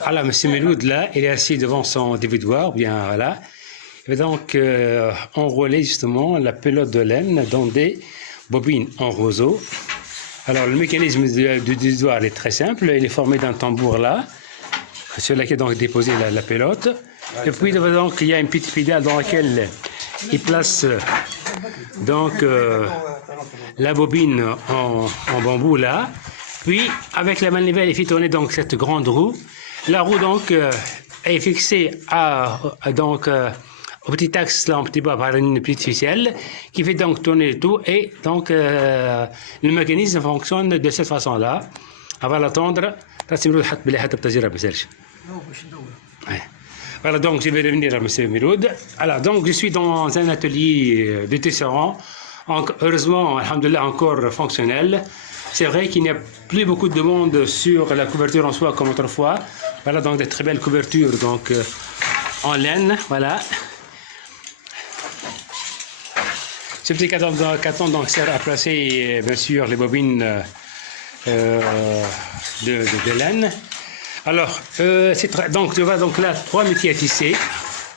Alors, M. Meloud, là, il est assis devant son dévidoir, bien voilà. Il va donc enrouler justement la pelote de laine dans des bobines en roseau. Alors, le mécanisme du dévidoir est très simple. Il est formé d'un tambour là, sur lequel donc déposer la pelote. Et puis, donc, il y a une petite pédale dans laquelle il place donc la bobine en bambou là. Puis, avec la manivelle, il fait tourner donc cette grande roue. La roue donc est fixée au petit axe là, un petit peu par une petite ficelle qui fait donc tourner le tout. Et donc, le mécanisme fonctionne de cette façon-là. On va l'attendre. Voilà, donc je vais revenir à M. Meloud. Alors, donc, je suis dans un atelier de tisserand, heureusement, alhamdoulilah, encore fonctionnel. C'est vrai qu'il n'y a plus beaucoup de monde sur la couverture en soie comme autrefois. Voilà, donc des très belles couvertures donc, en laine, voilà. Ce petit carton donc, sert à placer, bien sûr, les bobines de laine. Alors, donc, tu vois donc là 3 métiers à tisser.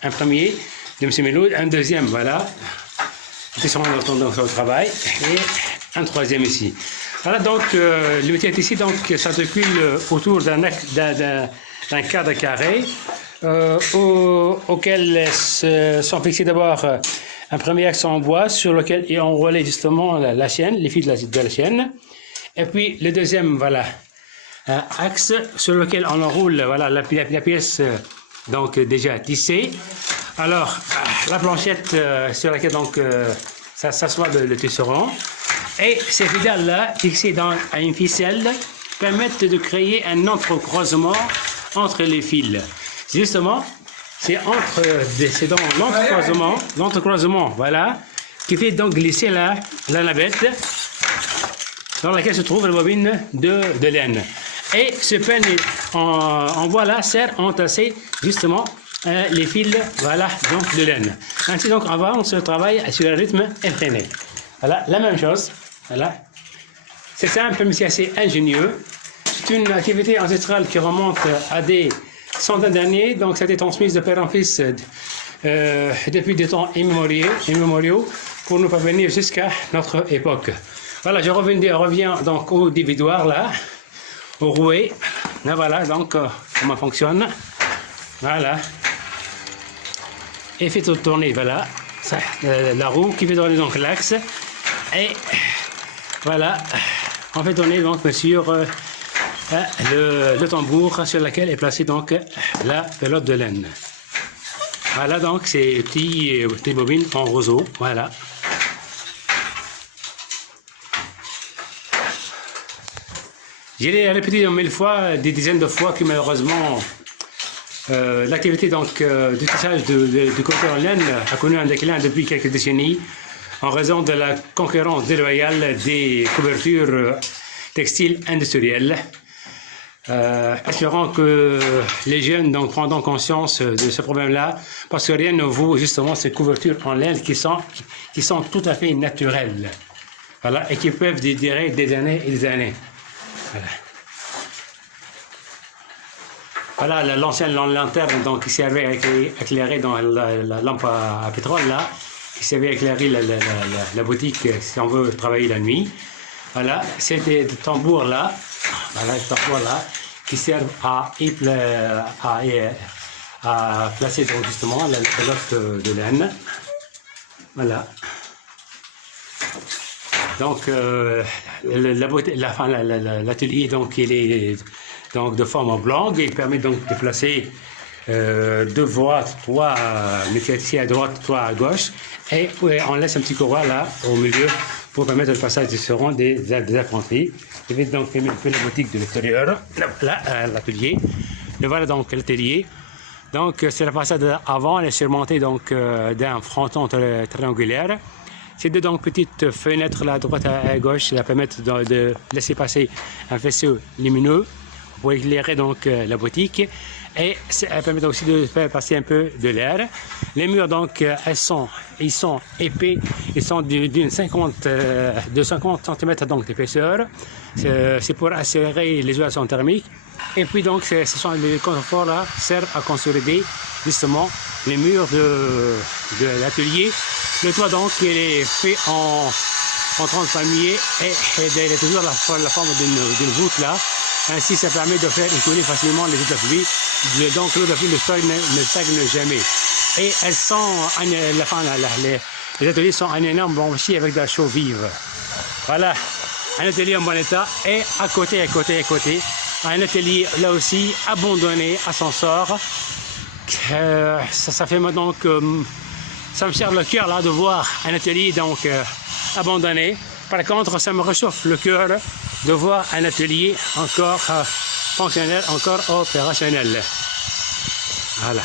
Un premier de M. Meloud, un deuxième, voilà, tisserand dans son travail, et un troisième ici. Voilà donc le métier à tisser donc s'articule autour d'un cadre carré auquel sont fixés d'abord un premier axe en bois sur lequel est enroulé justement la chaîne, les fils de la chaîne, et puis le deuxième voilà axe sur lequel on enroule voilà la pièce donc déjà tissée. Alors la planchette sur laquelle donc ça s'assoit le tisserand. Et ces pédales-là, fixées à une ficelle, permettent de créer un entrecroisement entre les fils. Justement, c'est dans l'entrecroisement, voilà, qui fait donc glisser la navette dans laquelle se trouve la bobine de laine. Et ce peigne en bois là sert à entasser justement les fils voilà, donc de laine. Ainsi donc on se travaille sur un rythme effréné. Voilà, la même chose. Voilà. C'est simple, mais c'est assez ingénieux. C'est une activité ancestrale qui remonte à des centaines d'années, donc ça a été transmise de père en fils depuis des temps immémoriaux pour nous parvenir jusqu'à notre époque. Voilà, je reviens donc au dévidoir là, au rouet. Là, voilà donc comment fonctionne. Voilà. Et fait tourner, voilà, ça, la roue qui fait tourner donc l'axe. Et voilà, on fait tourner donc sur le tambour sur lequel est placée donc la pelote de laine. Voilà donc ces petites bobines en roseau, voilà. J'ai répété 1000 fois, des dizaines de fois que malheureusement l'activité donc du tissage de couverture en laine a connu un déclin depuis quelques décennies en raison de la concurrence déloyale des couvertures textiles industrielles. Espérons que les jeunes donc, prendront conscience de ce problème-là, parce que rien ne vaut justement ces couvertures en laine qui sont tout à fait naturelles, voilà, et qui peuvent durer des années et des années. Voilà l'ancienne lanterne donc, qui servait à éclairer dans la lampe à pétrole là, qui servait à éclairer la boutique si on veut travailler la nuit. Voilà, c'est des tambours là, voilà, des tambours là, qui servent à placer donc, justement la pelote de laine. Voilà. Donc l'atelier donc il est donc de forme oblongue et il permet donc de placer deux voies, trois métiers à droite, trois à gauche, et on laisse un petit couloir là au milieu pour permettre le passage des apprentis. Je vais donc filmer un peu la boutique de l'extérieur, là, l'atelier. Et voilà donc l'atelier. Donc c'est la façade avant, elle est surmontée donc d'un fronton triangulaire. Ces deux donc petites fenêtres là, à droite et à gauche, ça permettent de laisser passer un faisceau lumineux pour éclairer donc la boutique. et elles permettent aussi de faire passer un peu de l'air. Les murs, donc, ils sont épais, ils sont de 50 cm d'épaisseur. C'est pour assurer l'isolation thermique. Et puis donc, les conforts-là servent à consolider justement les murs de l'atelier. Le toit, donc, il est fait en 30 palmiers et il a toujours la forme d'une voûte là. Ainsi, ça permet de faire écouler facilement les eaux de pluie. Donc, l'eau de pluie ne stagne jamais. Et elles sont, les ateliers sont en énorme blanchi avec de la chaux vive. Voilà, un atelier en bon état et à côté, un atelier là aussi abandonné à son sort. Ça fait donc, ça me serre le cœur là de voir un atelier donc abandonné. Par contre, ça me réchauffe le cœur de voir un atelier encore fonctionnel, encore opérationnel. Voilà.